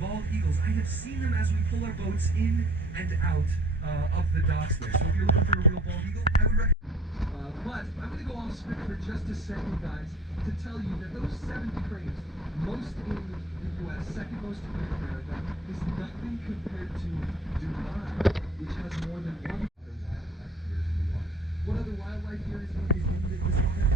bald eagles. I have seen them as we pull our boats in and out of the docks there. So if you're looking for a real bald eagle, I would recommend. But I'm going to go off script for just a second, guys, to tell you that those 70 cranes, most in the U.S., second most in North America, is nothing compared to Dubai, which has more than one other wildlife here in the water. What other wildlife here is in this water?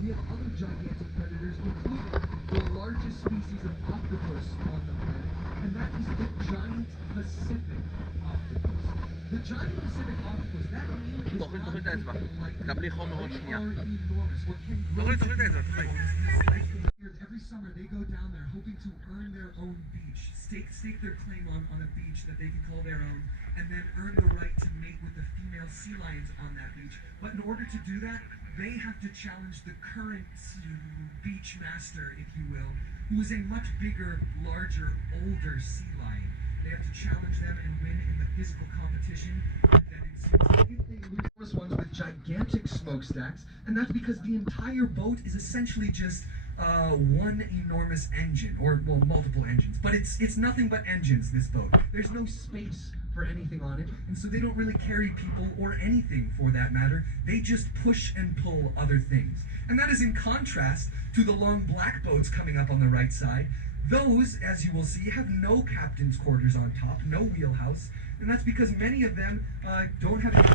We have other gigantic predators, including the largest species of octopus on the planet, and that is the giant Pacific octopus. The giant Pacific octopus, that name is not like they are enormous. What can grow every summer they go down there hoping to earn their own beach, stake their claim on a beach that they can call their own, and then earn the right to mate with the female sea lions on that beach. But in order to do that, they have to challenge the current beach master, if you will, who is a much bigger, larger, older sea lion. They have to challenge them and win in the physical competition that ensues. If they lose ones with gigantic smokestacks, and that's because the entire boat is essentially just one enormous engine, or well, multiple engines. But it's nothing but engines, this boat. There's no space for anything on it, and so they don't really carry people or anything for that matter. They just push and pull other things. And that is in contrast to the long black boats coming up on the right side. Those, as you will see, have no captain's quarters on top, no wheelhouse, and that's because many of them don't have any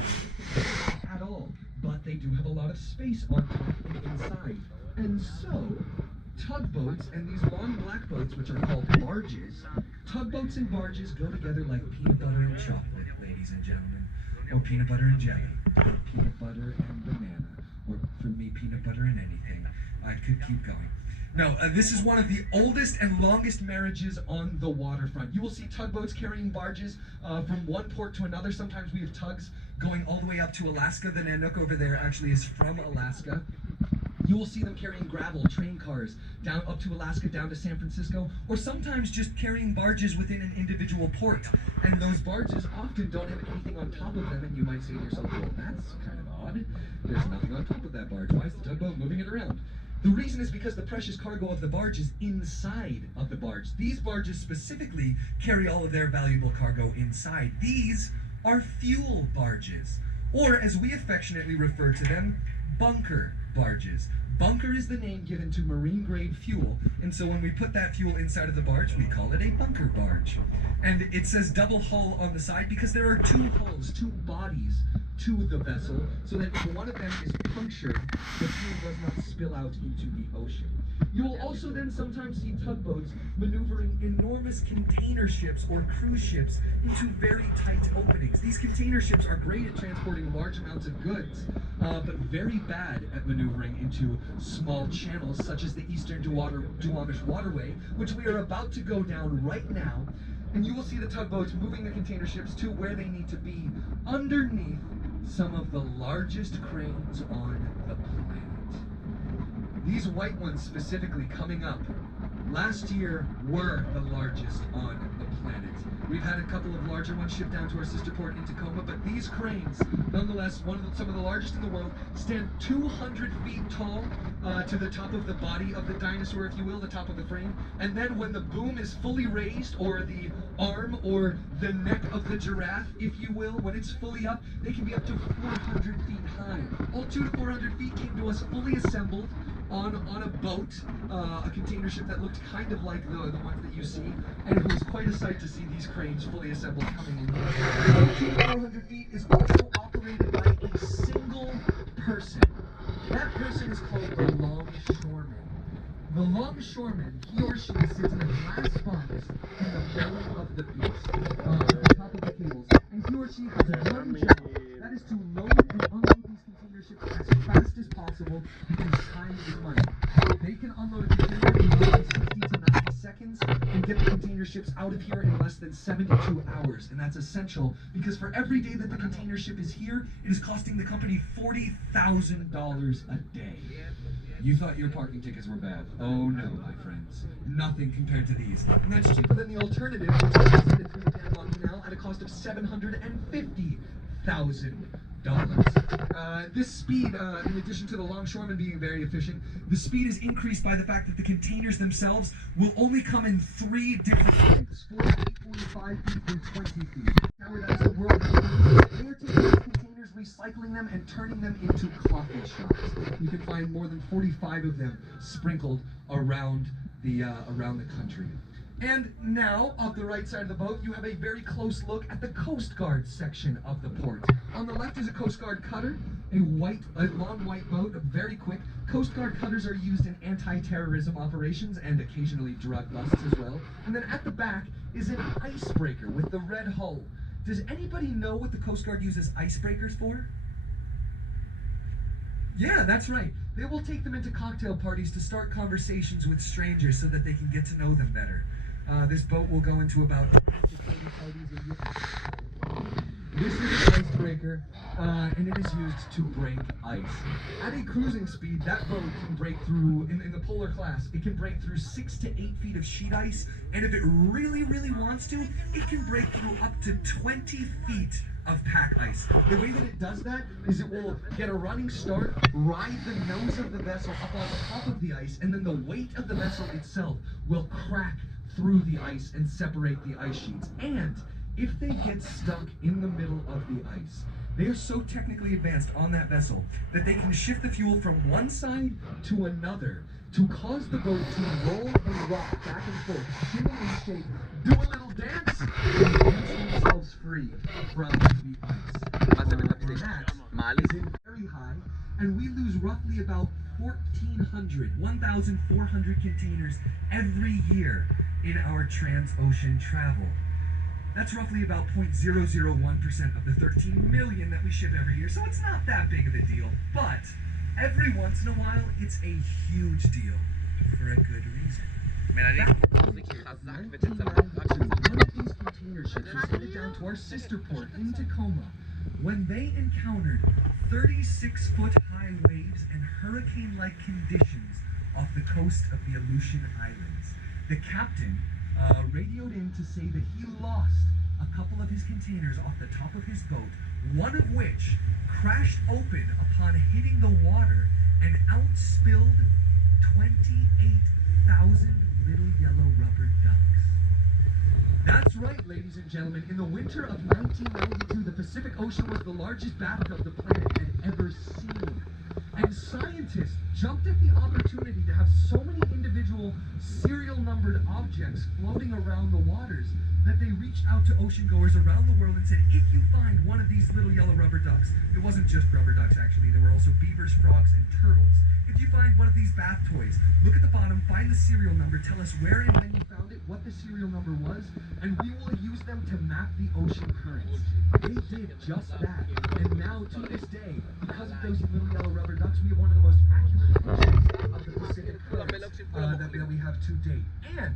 at all, but they do have a lot of space on top and inside. And so, tugboats and these long black boats, which are called barges, tugboats and barges go together like peanut butter and chocolate, ladies and gentlemen, or peanut butter and jelly, or peanut butter and banana, or for me, peanut butter and anything. I could keep going. No, this is one of the oldest and longest marriages on the waterfront. You will see tugboats carrying barges from one port to another. Sometimes we have tugs going all the way up to Alaska. The Nanook over there actually is from Alaska. You will see them carrying gravel, train cars, down up to Alaska, down to San Francisco, or sometimes just carrying barges within an individual port. And those barges often don't have anything on top of them, and you might say to yourself, well, that's kind of odd. There's nothing on top of that barge. Why is the tugboat moving it around? The reason is because the precious cargo of the barge is inside of the barge. These barges specifically carry all of their valuable cargo inside. These are fuel barges, or as we affectionately refer to them, bunker barges. Bunker is the name given to marine-grade fuel, and so when we put that fuel inside of the barge, we call it a bunker barge. And it says double hull on the side because there are two hulls, two bodies to the vessel, so that if one of them is punctured, the fuel does not spill out into the ocean. You will also then sometimes see tugboats maneuvering enormous container ships or cruise ships into very tight openings. These container ships are great at transporting large amounts of goods, but very bad at maneuvering into small channels, such as the Eastern Duwamish Waterway, which we are about to go down right now. And you will see the tugboats moving the container ships to where they need to be, underneath some of the largest cranes on the planet. These white ones specifically coming up last year were the largest on the planet. We've had a couple of larger ones shipped down to our sister port in Tacoma, but these cranes, nonetheless, some of the largest in the world, stand 200 feet tall to the top of the body of the dinosaur, if you will, the top of the frame. And then when the boom is fully raised, or the arm or the neck of the giraffe, if you will, when it's fully up, they can be up to 400 feet high. All 200 to 400 feet came to us fully assembled on a boat, a container ship that looked kind of like the ones that you see, and it was quite a sight to see these cranes fully assembled coming in. 200 to 400 feet is also operated by a single person. That person is called the longshoreman. The longshoreman, he or she sits in a glass box in the belly of the beast, at the top of the cables, and he or she has one job. That is to load and unload these container ships as fast as possible, because time is money. They can unload a container in less than 60 to 90 seconds and get the container ships out of here in less than 72 hours. And that's essential because for every day that the container ship is here, it is costing the company $40,000 a day. You thought your parking tickets were bad. Oh no, my friends. Nothing compared to these. And that's cheaper than the alternative, which is headed through the Panama Canal at a cost of $750,000 This speed, in addition to the longshoremen being very efficient, the speed is increased by the fact that the containers themselves will only come in 3 different lengths: 40 feet, 45 feet, and 20 feet. As the world they are taking these containers, recycling them, and turning them into coffee shops. You can find more than 45 of them sprinkled around the country. And now, off the right side of the boat, you have a very close look at the Coast Guard section of the port. On the left is a Coast Guard cutter, a long white boat, very quick. Coast Guard cutters are used in anti-terrorism operations and occasionally drug busts as well. And then at the back is an icebreaker with the red hull. Does anybody know what the Coast Guard uses icebreakers for? Yeah, that's right. They will take them into cocktail parties to start conversations with strangers so that they can get to know them better. This boat will go into about 20 to 30 parties a year. This is an icebreaker, and it is used to break ice. At a cruising speed, that boat can break through, in the polar class, it can break through 6 to 8 feet of sheet ice, and if it really, really wants to, it can break through up to 20 feet of pack ice. The way that it does that is it will get a running start, ride the nose of the vessel up on top of the ice, and then the weight of the vessel itself will crack through the ice and separate the ice sheets. And if they get stuck in the middle of the ice, they are so technically advanced on that vessel that they can shift the fuel from one side to another to cause the boat to roll and rock back and forth, spinning in shape, do a little dance, and dance themselves free from the ice. That is in very high, and we lose roughly about 1,400 containers every year in our trans-ocean travel. That's roughly about 0.001% of the 13 million that we ship every year, so it's not that big of a deal. But every once in a while, it's a huge deal for a good reason. One of these container ships was headed down to our sister port in Tacoma when they encountered 36-foot high waves and hurricane-like conditions off the coast of the Aleutian Islands. The captain radioed in to say that he lost a couple of his containers off the top of his boat, one of which crashed open upon hitting the water and outspilled 28,000 little yellow rubber ducks. That's right, ladies and gentlemen. In the winter of 1992, the Pacific Ocean was the largest bathtub the planet had ever seen. And scientists jumped at the opportunity to have so many individual serial-numbered objects floating around the waters that they reached out to ocean-goers around the world and said, if you find one of these little yellow rubber ducks, it wasn't just rubber ducks actually, there were also beavers, frogs, and turtles. If you find one of these bath toys, look at the bottom, find the serial number, tell us where and when you found it, what the serial number was, and we will use them to map the ocean currents. They did just that, and now to this day, because of those little yellow rubber ducks, we have one of the most accurate pictures of the Pacific currents that we have to date. And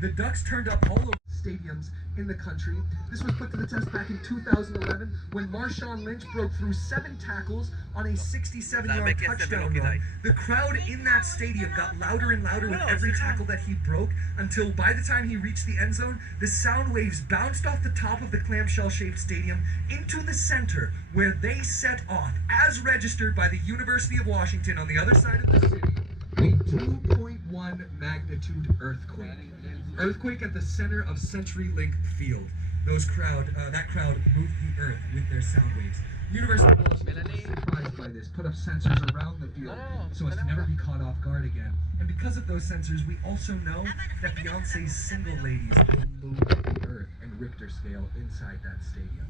the ducks turned up all over stadiums in the country. This was put to the test back in 2011 when Marshawn Lynch broke through 7 tackles on a 67-yard touchdown run. The crowd in that stadium got louder and louder with every tackle that he broke until by the time he reached the end zone, the sound waves bounced off the top of the clamshell-shaped stadium into the center where they set off, as registered by the University of Washington on the other side of the city, a 2.1 magnitude earthquake. Earthquake at the center of CenturyLink Field. That crowd moved the earth with their sound waves. University of Washington was surprised by this, put up sensors around the field so as to never be caught off guard again. And because of those sensors, we also know that Beyonce's Single Ladies will move the earth and Richter scale inside that stadium.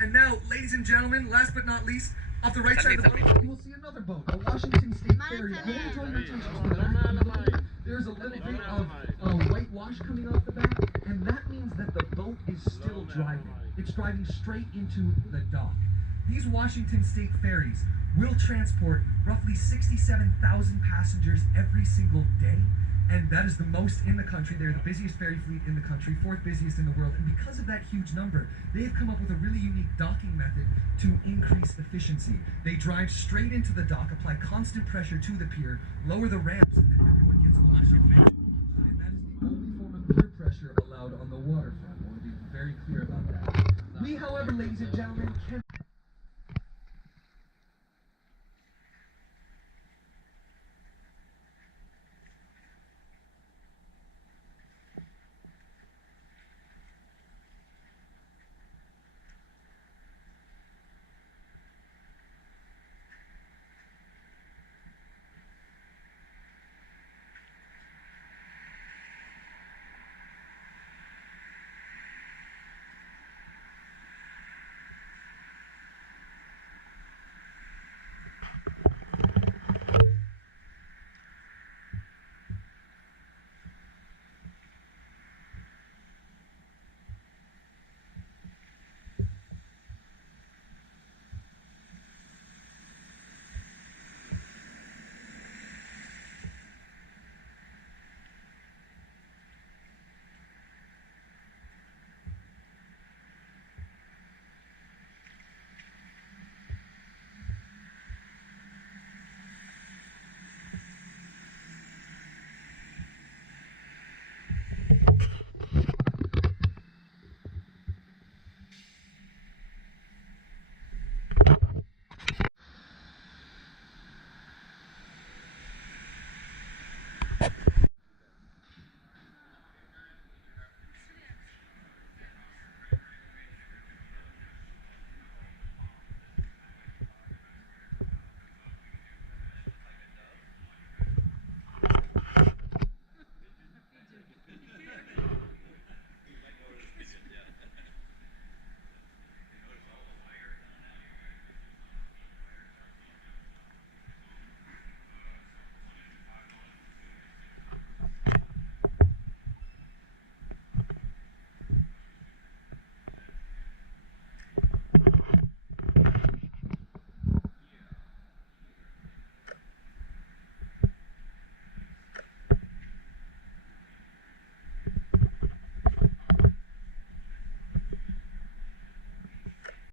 And now, ladies and gentlemen, last but not least, off the right side of the boat, you will see another boat, a Washington State ferry. I want to draw your attention to the back. There's a little bit of whitewash coming off the back, and that means that the boat is still driving. It's driving straight into the dock. These Washington State ferries will transport roughly 67,000 passengers every single day, and that is the most in the country. They're the busiest ferry fleet in the country, 4th busiest in the world, and because of that huge number, they have come up with a really unique docking method to increase efficiency. They drive straight into the dock, apply constant pressure to the pier, lower the ramps, and then everyone gets on their feet. And that is the only form of peer pressure allowed on the waterfront. I want to be very clear about that. We, however, ladies and gentlemen,